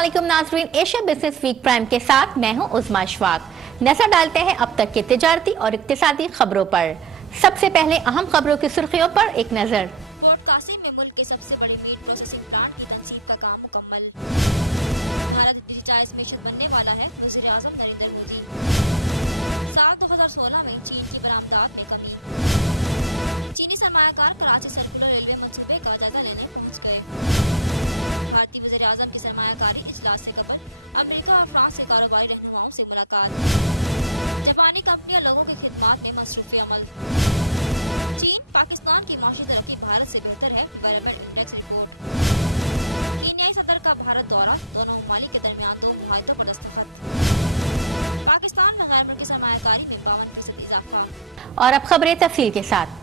अस्सलामुअलैकुम नाज़रीन, Asia business week prime के साथ मैं हूं उस्मा अशफाक। नजर डालते हैं अब तक के तिजारती और इक्तिसादी खबरों पर। सबसे पहले अहम खबरों की सुर्खियों पर एक नजर। पोर्ट कासिम में मुल्क के सबसे बड़े मीट प्रोसेसिंग प्लांट की तनसीब का काम मुकम्मल। भारत डिजिटाइज मीशत बनने वाला है, वज़ीर आज़म नरेंद्र मोदी। साल 2016 में चीन की बरामदात में कमी। चीनी सरमायाकार कराची सर्कुलर रेलवे मंसूबे का जायजा लेने पहुंच गए। भारतीय वज़ीर आज़म की सरमायाकारी इजलास से कबल अमेरिका और फ्रांस के कारोबारी रहनुमाओं से मुलाकात। जापानी कंपनियां लोगों की खिदमात में मसरूफ़ अमल। चीन पाकिस्तान की माशी तरक्की भारत से बेहतर है, डेवलपमेंट इंडेक्स रिपोर्ट। कीनियाई सदर का भारत दौरा, दोनों ममालिक के दरमियान 2 मुआहदों पर दस्तखत। पाकिस्तान में गैर मुल्की सरमायाकारी में 52% इजाफा। और अब खबरें तफसील के साथ।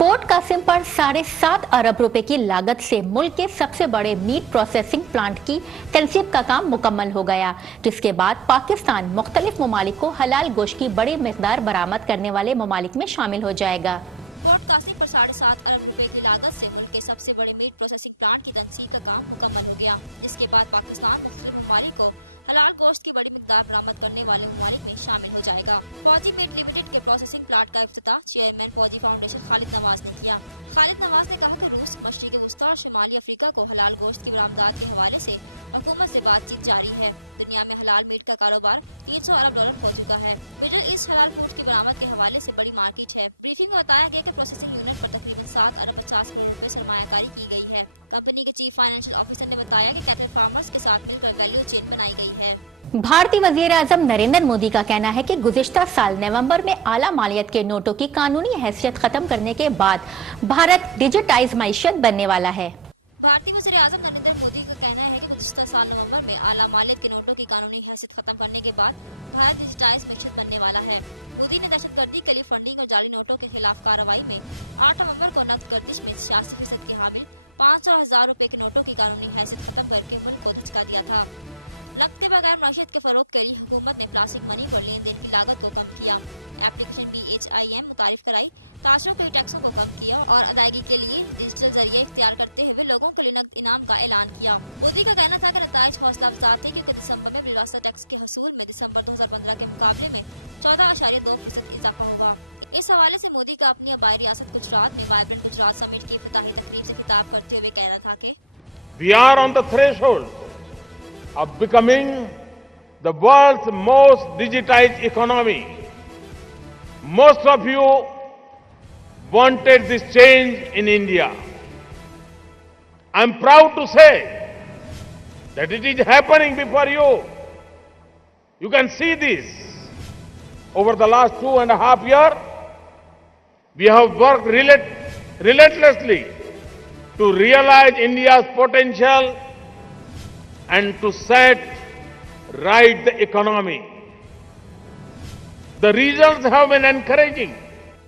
पोर्ट कासिम पर 7.5 अरब रुपए की लागत से मुल्क के सबसे बड़े मीट प्रोसेसिंग प्लांट की तनसीब का काम मुकम्मल हो गया, जिसके बाद पाकिस्तान मुख्तलिफ ममालिक को हलाल गोश्त की बड़ी मिकदार बरामद करने वाले ममालिक में शामिल हो जाएगा। पोर्ट कासिम पर 7.5 अरब रुपए की लागत से मुल्क के सबसे बड़े मीट प्रोसेसिंग प्लांट की तनसीब का काम मुकम्मल हो गया, जिसके बाद पाकिस्तान मुख्तलिफ ममालिक को हलाल गोश्त की बड़ी मिकदार बरामद करने वाले ममालिक में शामिल हो जाएगा। फौजी मीट लिमिटेड के प्रोसेसिंग प्लांट का इफ्तिताह चेयरमैन फौजी फाउंडेशन खालिद नवाज ने किया। खालिद नवाज ने कहा कि रूस, मशरिक़ वस्ता और शुमाली अफ्रीका को हलाल गोश्त की बरामदात के हवाले से हुकूमत से बातचीत जारी है। दुनिया में हलाल मीट का कारोबार 300 अरब डॉलर हो चुका है। मिडल ईस्ट हलाल फूड की बरामद के हवाले से बड़ी मार्केट है। ब्रीफिंग में बताया गया कि प्रोसेसिंग यूनिट पर तकरीबन 7 अरब 50 करोड़ रुपए सरमायाकारी की गई है। कंपनी के चीफ फाइनेंशियल ऑफिसर ने बताया कि कैटल फार्मर्स के साथ मिलकर वैल्यू चेन बनाई गई है। भारतीय वज़ीर आज़म नरेंद्र मोदी का कहना है कि गुज़िश्ता साल नवंबर में आला मालियत के नोटों की कानूनी हैसियत खत्म करने के बाद भारत डिजिटाइज मईशत बनने वाला है। भारतीय वज़ीर आज़म नरेंद्र मोदी का कहना है कि गुज़िश्ता साल नवंबर में आला मालियत के नोटों की कानूनी हैसियत खत्म करने के बाद भारत डिजिटाइज मईशत बनने वाला है। मोदी ने दहशतगर्दी के लिए फंडिंग और जाली नोटों के खिलाफ कार्रवाई में 8 नवंबर को नकद गर्दिश में 86% के हामिल 500 और 1000 रुपए के नोटों की कानूनी हैसियत खत्म करके मुल्क को धचका दिया था। नकद के बगैर मईशत के फरोग के लिए हुकूमत ने प्लास्टिक मनी पर लेन देन की लागत को कम किया। एप्लीकेशन BHIM मुतारिफ कराई, ताशरों के टैक्सों को कम किया और अदायगी के लिए डिजिटल जरिए इख्तियार करते हुए लोगों के लिए नकद इनाम का ऐलान किया। मोदी का कहना था कि नताइज हौसला अफजा थे, क्योंकि दिसंबर में बिलवास्ता टैक्स के हसूल में दिसंबर 2015 के मुकाबले में 14.2% इजाफा हुआ। इस हवाले से मोदी का अपनी आबाई रियासत गुजरात में वाइब्रेंट गुजरात समिट की इफ्तिताही तकरीब से खिताब करते हुए कहना था कि We are on the threshold of becoming the world's most digitized economy. Most of you wanted this change in India. I'm proud to say that it is happening before you. You can see this. Over the last 2.5 years, we have worked relentlessly to realize India's potential and to set right the economy. The results have been encouraging.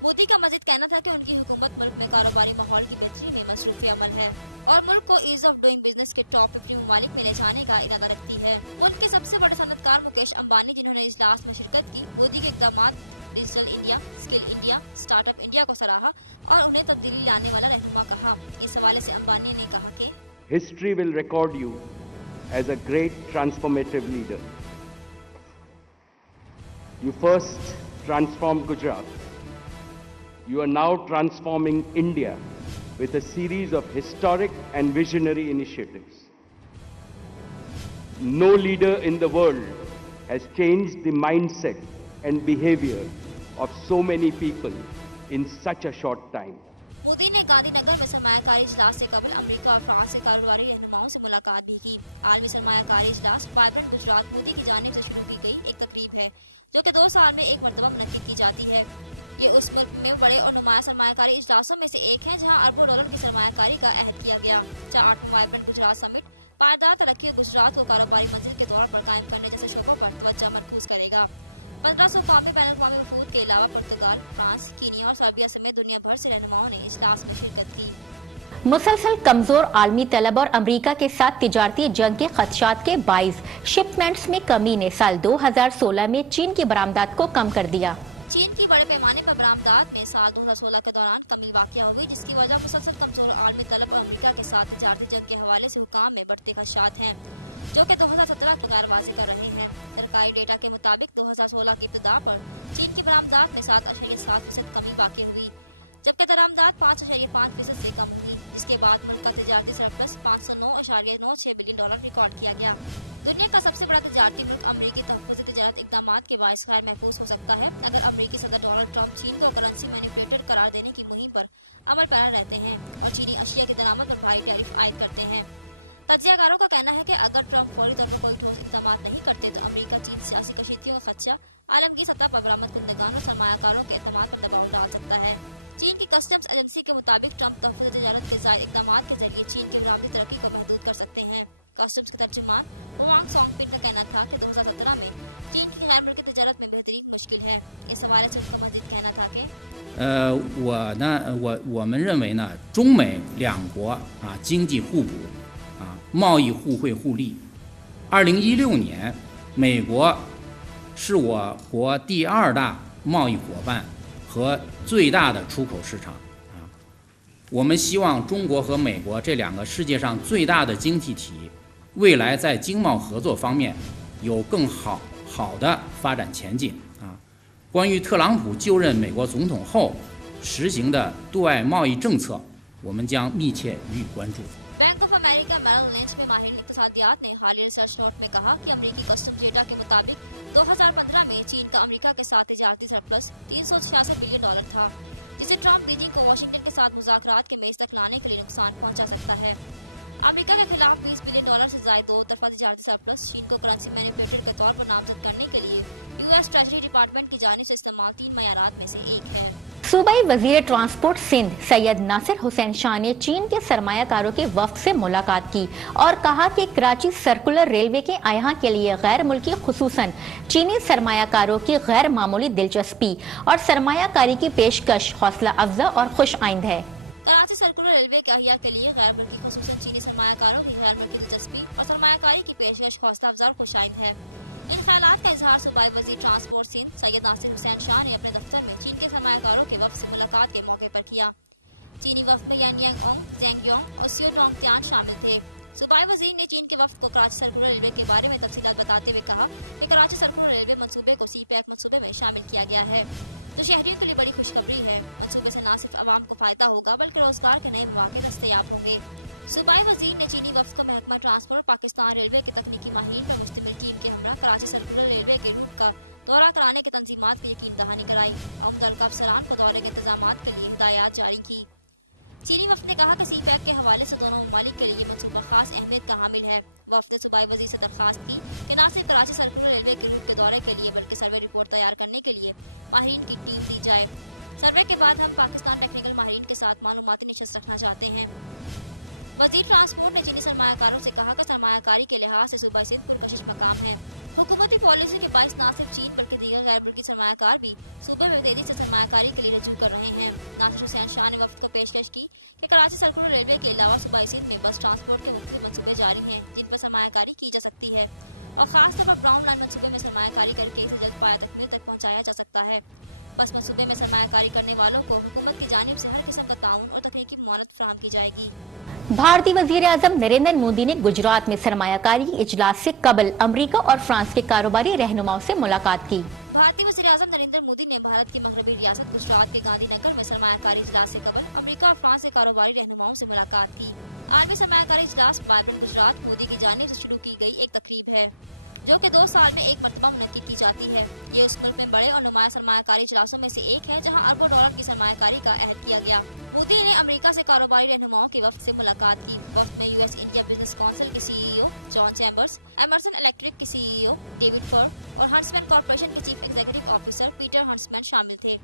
Modi का मजीद कहना था कि उनकी हुकूमत मुल्क में कारोबारी माहौल की बेहतरी में मसरूफ़ अमल है और मुल्क को ईज ऑफ डूइंग बिजनेस के टॉप 50 ममालिक में ले जाने का इरादा रखती है। मुल्क के सबसे बड़े सनतकार मुकेश अंबानी, जिन्होंने इजलास में शिरकत की, मोदी के इक़दामात digital India, skill India, startup India को सराहा और उन्हें तब्दीली लाने वाला रहनुमा कहा। इस हवाले से अंबानी ने कहा कि History will record you as a great transformative leader. You first transformed Gujarat. You are now transforming India with a series of historic and visionary initiatives. No leader in the world has changed the mindset and behavior of so many people in such a short time. Modi ने गांधी नगर में सरमायाकारी इजलास से कबल America और France के कारोबारी रहनुमाओं से मुलाकात भी की। आलमी सरमायाकारी इजलास वाइब्रेंट गुजरात मोदी की जानिब से शुरू की गई एक तकरीब है, जो कि 2 साल में एक मरतबा मुनक्किद की जाती है। ये उस मुल्क में बड़े और नुमाया सरमायाकारी इजलासों में से एक है जहाँ अरबों डॉलर की सरमायाकारी का अहद किया गया। 8वां वाइब्रेंट गुजरात समिट पायदार तरक्की और गुजरात को कारोबारी मंजिल के तौर पर कायम करने जैसे शोबों पर तवज्जो मरकूज करेगा। 1500 कौमी बैनुल-अक़वामी वफूद के अलावा पुर्तगाल, फ्रांस, कीनिया और सर्बिया समेत दुनिया भर से रहनुमाओं ने इजलास में शिरकत की। मुसलसल कमजोर आलमी तलब और अमेरिका के साथ तिजारती जंग के खदशात के बाइस शिपमेंट्स में कमी ने साल 2016 में चीन की बरामदात को कम कर दिया। चीन की बड़े पैमाने पर बरामदात में साल 2016 के दौरान कमी वाक़या हुई, जिसकी वजह मुसलसल कमजोर आलमी तलब और अमेरिका के साथ तिजारती जंग के हवाले से हुकाम में बढ़ते खदशात हैं। जो कि 2017 को गैर वाज़ेह कर रहे हैं। सरकारी डेटा के मुताबिक 2016 की इब्तिदा पर चीन की बरामदात में 7.7% कमी वाक़ई हुई, जबकि दरामदात 5.5% से कम हुई, जिसके बाद मुल्क का तिजारती सरप्लस $509.96 बिलियन रिकॉर्ड किया गया। दुनिया का सबसे बड़ा तिजारती मुल्क अमरीकी तहफ़्फ़ुज़ तिजारत इक़दामात के बाइस खैर महफूज हो सकता है अगर अमरीकी सदर डोनाल्ड ट्रंप चीन को करेंसी मैनिपुलेटर करार देने की मुहिम पर अमल पैरा रहते हैं और चीनी अशिया की दरामद पर भारी टैरिफ आयद करते हैं। तज्ज़ियाकारों का कहना है कि अगर ट्रंप फौरी तौर पर कोई ठोस इक़दाम नहीं करते तो अमरीका चीन सियासी कशीदगियों का खदशा आलमगीर सतह पर बरामद कुंदगान और सरमायाकारों के एतमाद पर दबाव डाल सकता है। चीन की कस्टम्स एजेंसी के मुताबिक ट्रंप तहफ़्फ़ुज़ तिजारत के ज़ायद इक़दामात के जरिए चीन की बरामदी तरक्की को महदूद कर सकते हैं। कस्टम्स के तर्जुमान हुआंग सोंगपिन का कहना था कि 2017 में चीन की गैर मुल्की तिजारत में बेहतरी मुश्किल है। इस हवाले से उनका मज़ीद कहना था कि 我们认为呢，中美两国经济互补贸易互惠互利。2016年，美国是我国第2大贸易伙伴和最大的出口市场我们希望中国和美国这2个世界上最大的经济体，未来在经贸合作方面有更好的发展前景关于特朗普就任美国总统后实行的对外贸易政策，我们将密切予以关注。बैंक ऑफ अमेरिका मैरिल लिंच में माहिर इक़्तिसादियात ने हालिया रिसर्च नोट में कहा कि अमरीकी कस्टम्स डेटा के मुताबिक 2015 में चीन का अमरीका के साथ तिजारती सरप्लस $366 बिलियन था, जिसे ट्रंप बीजिंग को वाशिंगटन के साथ मुज़ाकरात के मेज तक लाने के लिए नुकसान पहुंचा सकता है। अमरीका के खिलाफ $20 बिलियन से ज़ायद दो तरफा तिजारती सरप्लस चीन को करेंसी मैनिपुलेटर के तौर पर नामजद करने के लिए US ट्रेजरी डिपार्टमेंट की जानिब से इस्तेमाल 3 मयारात में से एक है। सूबाई वजीर ट्रांसपोर्ट सिंध सैयद नासिर हुसैन शाह ने चीन के सरमायाकारों के वफ्द से मुलाकात की और कहा कि कराची सर्कुलर रेलवे के यहाँ के लिए गैर मुल्की खुसूसन चीनी सरमायाकारों की गैर मामूली दिलचस्पी और सरमायाकारी की पेशकश हौसला अफजा और खुश आइंद है। कराची सर्कुलर रेलवे के अहिया के लिए गैर मुल्की खुसूसन चीनी सरमायाकारों की गैर मुल्की दिलचस्पी और सरमायाकारी की पेशकश हौसला अफजा और खुश आइंद है। इन ख्यालात का इजहार सूबाई वजीर ट्रांसपोर्ट सिंध सैयद नासिर हुसैन शाह ने अपने दफ्तर में चीन के सरमायाकारों के वफ्द से मुलाकात के मौके पर किया। चीनी वफ्द में यान यांग जेंग योंग और सियो डोंग त्यान शामिल थे। सूबाई वजीर ने चीन के वफ्द को कराची सर्कुलर रेलवे के बारे में तफसीलात बताते हुए कहा कि कराची सर्कुलर रेलवे मंसूबे को CPEC मंसूबे में शामिल किया गया है, जो शहरियों के लिए बड़ी खुशखबरी है। मंसूबे से न सिर्फ आवाम को फ़ायदा होगा बल्कि रोज़गार के नए मौके दस्तयाब होंगे। सूबाई वजीर ने चीनी वफ्द को महकमा ट्रांसपोर्ट और पाकिस्तान रेलवे के तकनीकी माहिरीन पर मुश्तमिल टीम के हमरा कराची सर्कुलर रेलवे के रूट का दौरा कराने के तंजीमात की यकीन दहानी कराई और मुतल्लिका अफसरान को दौरे के इंतजामात के लिए हिदायत जारी की। चीनी वफ्द ने कहा कि CPEC के हवाले से दोनों ममालिक के लिए ये मनसूबा खास अहमियत का हामिल है। वफ्द ने सूबाई वजीर से दरख्वास्त की कि न सिर्फ कराची सर्कुलर रेलवे के रूट के दौरे के लिए बल्कि सर्वे रिपोर्ट तैयार करने के लिए माहिरीन की टीम दी जाए। सर्वे के बाद हम पाकिस्तान टेक्निकल माहिरीन के साथ मालूमाती नशस्त रखना चाहते हैं। वजीर ट्रांसपोर्ट ने चीनी सरमायाकारों से कहा कि सरमायाकारी के लिहाज से सूबा सिंध पुरकशिश मकाम है। हुकूमती पॉलिसी के बाइस न सिर्फ चीन बल्कि दीगर गैर मुल्की सरमायाकार भी सूबे में तेजी से सरमायाकारी के लिए रजू कर रहे हैं। नासिर हुसैन शाह ने वफ्द को पेशकश की कि कराची सर्कुलर रेलवे के अलावा सूबाई सिंध में बस ट्रांसपोर्ट के मुख्तलिफ मनसूबे जारी हैं जिन पर सरमायाकारी की जा सकती है और ख़ास तौर पर ब्राउन लाइन मनसूबे में सरमायाकारी करके इसे जल्द पाया तकमील तक पहुँचाया जा सकता है। बस मनसूबे में सरमायाकारी करने वालों को हुकूमत की जानिब से हर किस्म का ताउन और तकनीकी मुआवनत फराहम की जाएगी। भारतीय वजीर आजम नरेंद्र मोदी ने गुजरात में सरमायाकारी इजलास से कबल अमेरिका और फ्रांस के कारोबारी रहनुमाओं से मुलाकात की। भारतीय वजीर आजम नरेंद्र मोदी ने भारत की मगरबी रियासत गुजरात के गांधीनगर में सरमायाकारी इजलास से कबल अमेरिका और फ्रांस के कारोबारी रहनुमाओं से मुलाकात की। आलमी सरमायाकारी इजलास वाइब्रेंट गुजरात मोदी की जानिब से शुरू की गई एक तकरीब है जो कि 2 साल में एक मरतबा मुनक्किद की जाती है। ये उस मुल्क में बड़े और नुमाया सरमायाकारी इजलासों में से एक है जहाँ अरबों डॉलर की सरमायाकारी का अहद किया गया। मोदी ने अमेरिका से कारोबारी रहनुमाओं के वफ्द से मुलाकात की। वफ्द में US इंडिया बिजनेस काउंसिल के CEO John Chambers, Emerson electric के CEO डेविड फर और हंट्समैन कॉरपोरेशन के chief executive officer Peter Huntsman शामिल थे।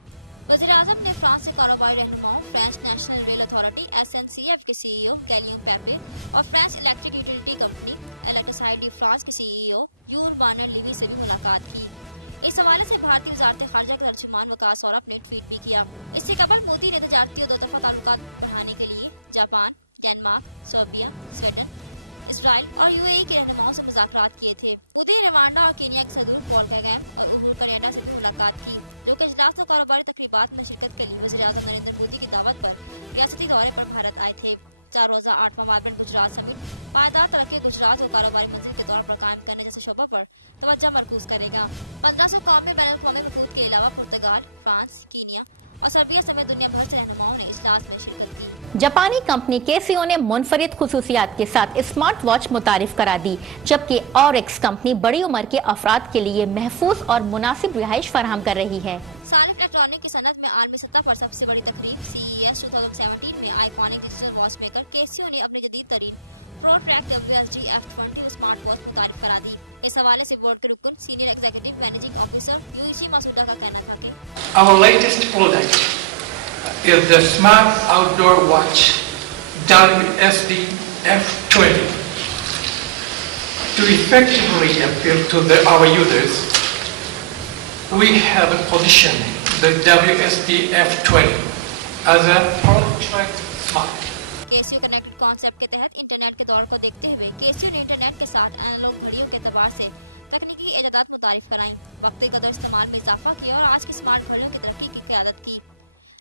वज़ीर आज़म ने फ्रांस से कारोबारी रहनुमाओं French national rail authority SNCF के CEO गैलियम पेपे और French electric utility company Electricite de France के CEO यूर बार्नर लिवी से भी मुलाकात की। इस हवाले से भारतीय वजारत खारजा के तर्जुमान वकास सौरभ ने ट्वीट भी किया। इससे कबल मोदी ने तजारती और 2 तरफा ताल्लुकात बढ़ाने के लिए Japan, Denmark, Serbia, Sweden, Israel और UAE के रहनुमाओं से मुज़ाकरात किए थे। मोदी ने रवांडा और केनिया के सदूर पॉल कैगम और उहुर कनाडा से भी मुलाकात की, जो कि इजलास और कारोबारी तकरीबात में शिरकत के लिए वज़ीर आज़म नरेंद्र मोदी की दावत पर रियासती दौरे पर भारत आए थे। चार रोजा 8वां वाइब्रेंट गुजरात समिट पायदार तरक्की गुजरात को कारोबारी मंजिल के तौर पर कायम करने जैसे शोबों पर तवज्जो मरकूज करेगा। 1500 कौमी बैनुल क़ौमी वफूद के अलावा पुर्तगाल, फ्रांस, कीनिया और सर्बिया समेत दुनिया भर से रहनुमाओं ने इजलास में शिरकत की। जापानी कंपनी केसीओ ने मुनफरिद खुसूसियात के साथ स्मार्ट वॉच मुतारिफ करा दी, जबकि ऑरिक्स कंपनी बड़ी उम्र के अफराद के लिए महफूज और मुनासिब रिहाइश फराहम कर रही है। सालिफ इलेक्ट्रॉनिक की सनत में आलमी सतह पर सबसे बड़ी तकरीब CES 2017 में iconic digital watch maker Casio ने अपनी जदीद तरीन ProTrack WSG F20 smart watch मुतारिफ करा दी। इस हवाले से बोर्ड के रुकन senior executive managing officer Yuichi Masuda का कहना था कि केसीओ कनेक्टेड कॉन्सेप्ट के तहत इंटरनेट के दौर को देखते हुए केसीओ ने इंटरनेट के साथ एनालॉग घड़ियों के एतबार से तकनीकी इजादात मुतारिफ कराई, वक्ती कदर इस्तेमाल में इजाफा किया और आज की स्मार्ट घड़ियों की तरक्की की क़यादत की।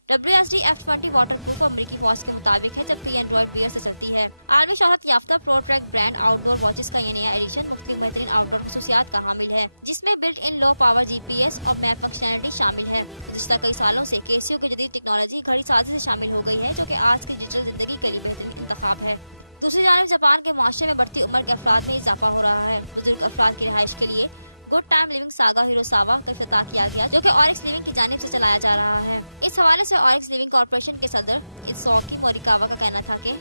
WSG F20 वाटर प्रूफ अमरीकी फौज के मुताबिक है, जबकि ये एंड्रॉइड वियर से चलती है। आलमी शोहरत याफ्ता ProTrack ब्रांड आउटडोर वॉचेस का ये नया एडिशन मुख्तलिफ बेहतरीन आउटडोर खसूसियात का हामिल है, जिसमें built in low power GPS और मैप फंक्शनैलिटी शामिल है। गुज़िश्ता कई सालों से केसीओ की जदीद टेक्नोलॉजी घड़ी साजी से शामिल हो गई है, जो कि आज की डिजिटल जिंदगी के लिए बेहतरीन इंतखाब है। दूसरी जानिब जापान के माशरे में बढ़ती उम्र के अफराद में इजाफा हो रहा है। बुजुर्ग अफराद की रिहाइश के लिए गुड टाइम लिविंग सागा हिरोसावा का इफ्तिताह किया गया, जो कि ऑरिक्स लिविंग की जानिब से चलाया जा रहा है। इस हवाले से ऑरिक्स लिविंग कॉर्पोरेशन के सदर इत्सोकी मोरिकावा का कहना था कि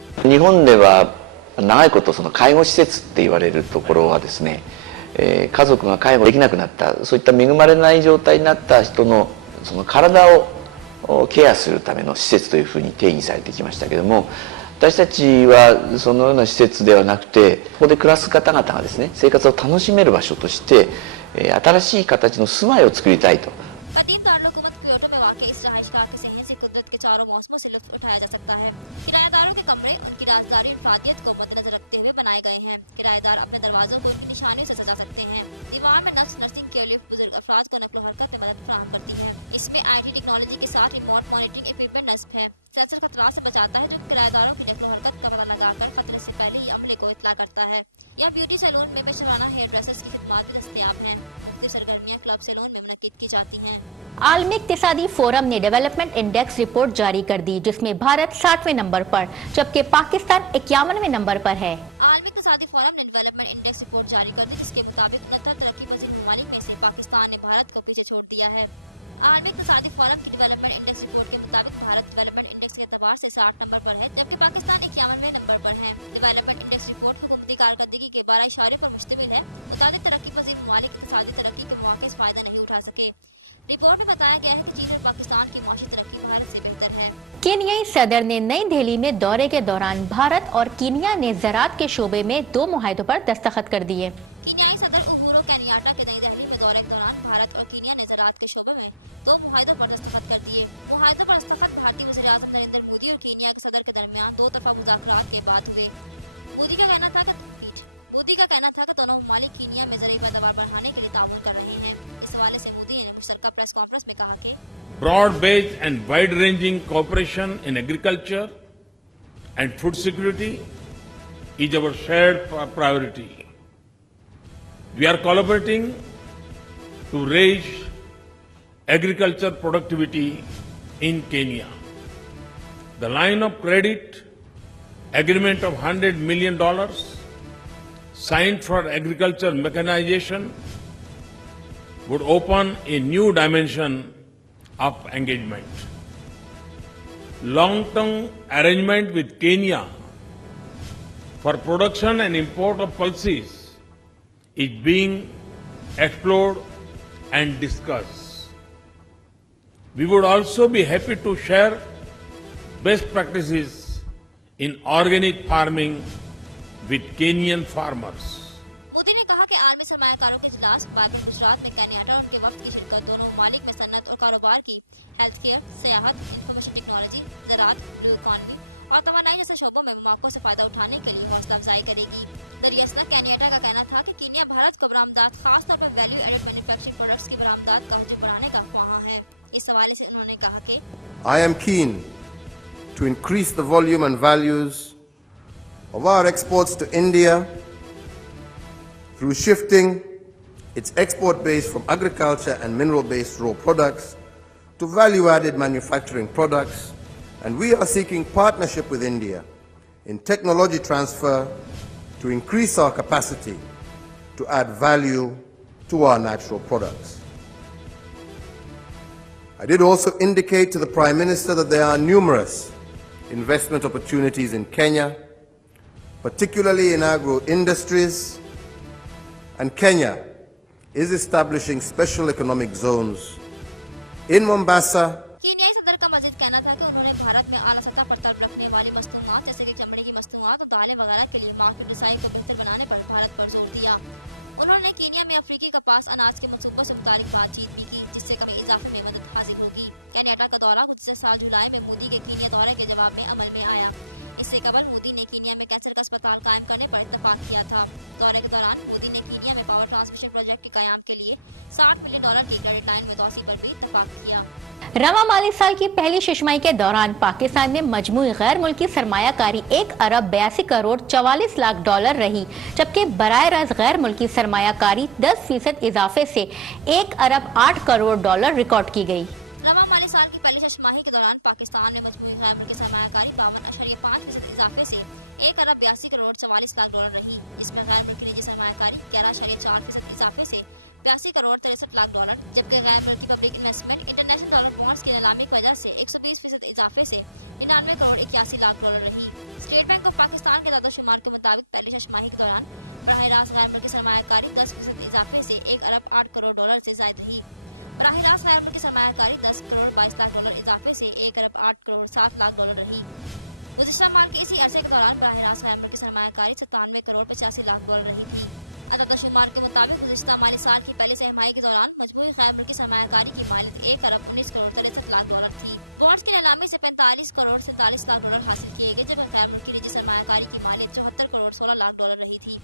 कदीम दारुल-हुकूमत क्योटो में वाक़ इस रहायशगाह के सहन से कुदरत के चारों मौसमों से लुत्फ़ उठाया जा सकता है। किराएदारों के कमरे उनकी राजदारी इंफरादियत को मद्देनजर रखते हुए बनाए गए हैं। किराएदार अपने दरवाजों को उनकी निशानियों से सजा सकते हैं। दीवार में नफ्स नर्सिंग केयर लिफ्ट बुजुर्ग अफराद को नक्लो हरकत में मदद फराहम करती है। इसमें IT टेक्नोलॉजी के साथ रिमोट मॉनिटरिंग इक्विपमेंट नस्ब है। सेंसर खतरा से बचाता है, जो किराएदारों की नक्लो हरकत का पता लगाकर खतरे से पहले ही अमले को इत्तला करता है। यहाँ ब्यूटी सैलून में पेशवाना हेयर ड्रेसर्स की खिदमात भी दस्तयाब हैं। मुख्तलिफ सरगर्मियाँ क्लब सैलून में मुनक्किद की जाती हैं। आलमी इक्तिसादी फोरम ने डेवलपमेंट इंडेक्स रिपोर्ट जारी कर दी, जिसमें भारत 7वें नंबर पर जबकि पाकिस्तान 51वें नंबर पर है। आलमी इक्तिसादी फोरम ने डेवलपमेंट इंडेक्स रिपोर्ट जारी कर दी, जिसके मुताबिक 69 तरक्की पजीर ममालिक में से पाकिस्तान ने भारत को पीछे छोड़ दिया है। आलमी इक्तिसादी फोरम की डेवलपमेंट इंडेक्स रिपोर्ट के मुताबिक भारत डेवलपमेंट इंडेक्स के एतबार से 60 नंबर पर है, जबकि पाकिस्तान 51वें नंबर पर है। डेवलपमेंट इंडेक्स रिपोर्ट हुकूमती कारकर्दगी के 12 इशारों पर मुश्तमिल है। मुताबिक तरक्की पजीर ममालिक इक्तिसादी तरक्की के मौके से फ़ायदा नहीं उठा सके। रिपोर्ट में बताया गया है कि चीन और पाकिस्तान की माशी तरक्की भारत से बेहतर है। केन्याई सदर ने नई दिल्ली में दौरे के दौरान भारत और कीनिया ने ज़राअत के शोबे में 2 मुआहदों पर दस्तखत कर दिए। कीनियाई सदर उहुरो केन्याटा के नई दिल्ली में दौरे के दौरान भारत और कीनिया ने ज़राअत के शोबे में 2 मुआहदों पर दस्तखत कर दिए। मुआहदों पर दस्तखत भारतीय वज़ीर-ए-आज़म नरेंद्र मोदी और कीनिया के सदर के दरमियान 2 तरफा मुज़ाकरात के बाद हुए। मोदी का कहना था कि दोनों ममालिक कीनिया में ज़रूरी पैदावार बढ़ाने के लिए ताउन कर रहे हैं। इस हवाले से मोदी ने मुश्तरका प्रेस कॉन्फ्रेंस में कहा कि broad-based and wide-ranging cooperation in agriculture and food security is our shared priority. We are collaborating to raise agriculture productivity in Kenya. The line of credit agreement of $100 million signed for agriculture mechanization would open a new dimension of engagement. Long-term arrangement with Kenya for production and import of pulses is being explored and discussed. We would also be happy to share best practices in organic farming with Kenyan farmers. Modi ने कहा कि आलमी सरमायाकारों के इजलास, vibrant Gujarat में Kenyatta और उनके वफ्द की शिरकत दोनों ममालिक में सन्नत और कारोबार की, हेल्थ केयर, सियाहत, इंफॉर्मेशन टेक्नोलॉजी, ज़राअत, ब्लू इकॉनमी और तवानाई जैसे शोबों में मौक़ों से फ़ायदा उठाने के लिए हौसला अफजाई करेगी। दरियासला केन्याटा का कहना था कि कीनिया भारत को बरामदात, खासतौर पर वैल्यू एडेड मैन्युफैक्चरिंग प्रोडक्ट्स की बरामदात का हजम बढ़ाने का ख्वाहां है। इस हवाले से उन्होंने कहा कि I am keen to increase the volume and values of our exports to India through shifting its export base from agriculture and mineral-based raw products to value-added manufacturing products, and we are seeking partnership with India in technology transfer to increase our capacity to add value to our natural products. I did also indicate to the Prime Minister that there are numerous investment opportunities in Kenya, particularly in agro-industries, and Kenya is establishing special economic zones in Mombasa. कीनियाई सदर का मजीद कहना था कि उन्होंने भारत में आला सतह पर तलब रखने वाली मस्तूमात जैसे कि चमड़े की मस्तूमात और दालें वगैरह के लिए मार्केट रसाई को बेहतर बनाने पर भारत पर जोर दिया। उन्होंने कीनिया में अफ्रीकी कपास अनाज के मनसूबों से मुतालिक बातचीत भी की, जिससे कम इजाफे में मदद हासिल होगी। केन्याटा का दौरा गुज़िश्ता साल जुलाई में मोदी के कीनिया दौरे के जवाब में अमल में आया। इससे कबल मोदी ने कीनिया में कैंसर का अस्पताल कायम करने पर इत्तफाक किया था। दौरे के दौरान मोदी ने कीनिया में पावर ट्रांसमिशन प्रोजेक्ट के क़याम के लिए $60 मिलियन की क्रेडिट लाइन में तोसी पर भी इत्तफाक किया। रवा माली साल की पहली छमाही के दौरान पाकिस्तान में मजमूई गैर मुल्की सरमायाकारी $1,82,44,00,000 रही, जबकि बराह रास्त गैर मुल्की सरमायाकारी 10% इजाफे से $1,08,00,000 रिकॉर्ड की गई। रवा माली साल की पहली छमाही के दौरान पाकिस्तान में मजमूई गैर मुल्की सरमायाकारी 52.5% इजाफे से $1,82,44,00,000 रही, जिसमें गैर मुल्की निजी सरमायाकारी 11.4% इजाफे से $82,63,00,000, जबकि गैर मुल्की public investment international dollar bonds की नीलामी की वजह से 120% इजाफे से $99,81,00,000 रही। स्टेट बैंक ऑफ पाकिस्तान के दादा-शुमार के मुताबिक पहली छमाही के दौरान बराह रास्त गैर मुल्की सरमायाकारी 10% इजाफे से $1,08,00,000 से ज़ायद रही। बराह रास्त गैर मुल्की सरमायाकारी $10,22,00,000 इजाफे से $1,08,07,00,000 रही। गुज़िश्ता माल के इसी अरसे के दौरान बराह रास्त गैर मुल्की सरमायाकारी $97,85,00,000 रही थी। अदादा-शुमार के मुताबिक गुज़िश्ता माली साल की पहली छमाही के दौरान मजमूई गैर मुल्की सरमायाकारी की मालियत $1,19,63,00,000 थी। बॉन्ड्स की नीलामी से $45,47,00,000 हासिल किए गए, जबकि गैर मुल्की निजी सरमायाकारी की मालियत $74,16,00,000 रही थी।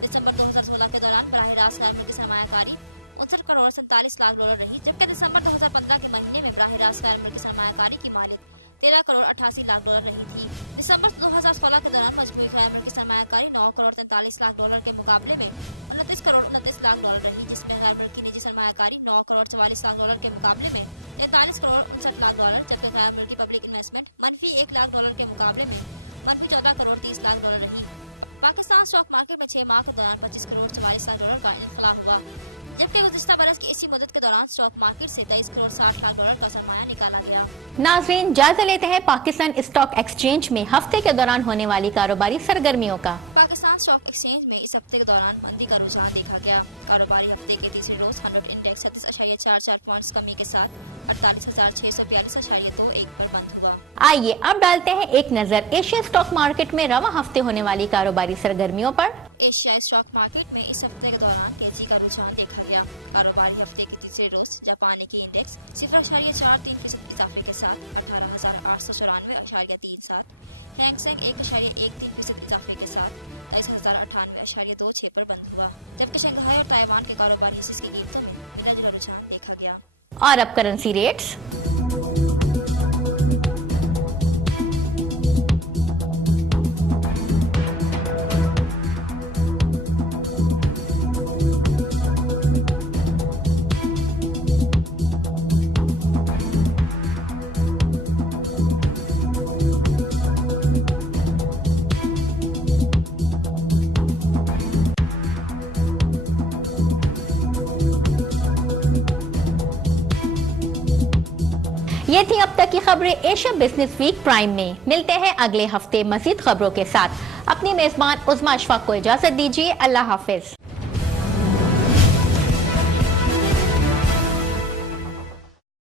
दिसंबर 2016 के दौरान बराह रास्त गैर मुल्की सरमायाकारी $59,47,00,000 रही, जबकि दिसंबर 2015 के महीने में बराह रास्त गैर मुल्की सरमायाकारी की मालियत $13,88,00,000 रही थी। दिसंबर 2016 के दौरान मजमूई गैर मुल्की सरमायाकारी $9,43,00,000 के मुकाबले में $29,29,00,000 रही, जिसमें गैर मुल्की निजी सरमायाकारी $9,44,00,000 के मुकाबले में $43,59,00,000, जबकि गैर मुल्की पब्लिक इन्वेस्टमेंट -$1,00,000 के मुकाबले में -$14,30,00,000 रही। पाकिस्तान स्टॉक मार्केट में 6 माह के दौरान $25,44,00,000 का इनखला हुआ, जबकि गुज़िश्ता बरस की इसी मुद्दत के दौरान स्टॉक मार्केट से $23,60,00,000 का सरमाया निकाला गया। नाज़रीन, जायजा लेते हैं पाकिस्तान स्टॉक एक्सचेंज में हफ्ते के दौरान होने वाली कारोबारी सरगर्मियों का। पाकिस्तान स्टॉक एक्सचेंज में इस हफ्ते के दौरान मंदी का रुझान देखा गया। कारोबारी हफ्ते के तीसरे रोज 100 इंडेक्स 37.44 पॉइंट्स कमी के साथ 48,642.21 पर बंद हुआ। आइए अब डालते हैं एक नजर एशिया स्टॉक मार्केट में रवा हफ्ते होने वाली कारोबारी सरगर्मियों पर। एशियाई स्टॉक मार्केट में इस हफ्ते के दौरान तेजी का रुझान देखा गया। कारोबारी हफ्ते के तीसरे रोज जापानी की इंडेक्स 0.43% इजाफे के साथ 18,894.37, हैंगसेंग 1.13% इजाफे के साथ 23,098.26 पर बंद हुआ, जबकि शंघाई और ताइवान के कारोबारी हिस्से की कीमतों में मिला जुला रुझान देखा गया। और अब करेंसी रेट्स। ये थी अब तक की खबरें एशिया बिजनेस वीक प्राइम में। मिलते हैं अगले हफ्ते मजीद खबरों के साथ। अपनी मेजबान उज़मा अशफाक को इजाजत दीजिए। अल्लाह हाफिज।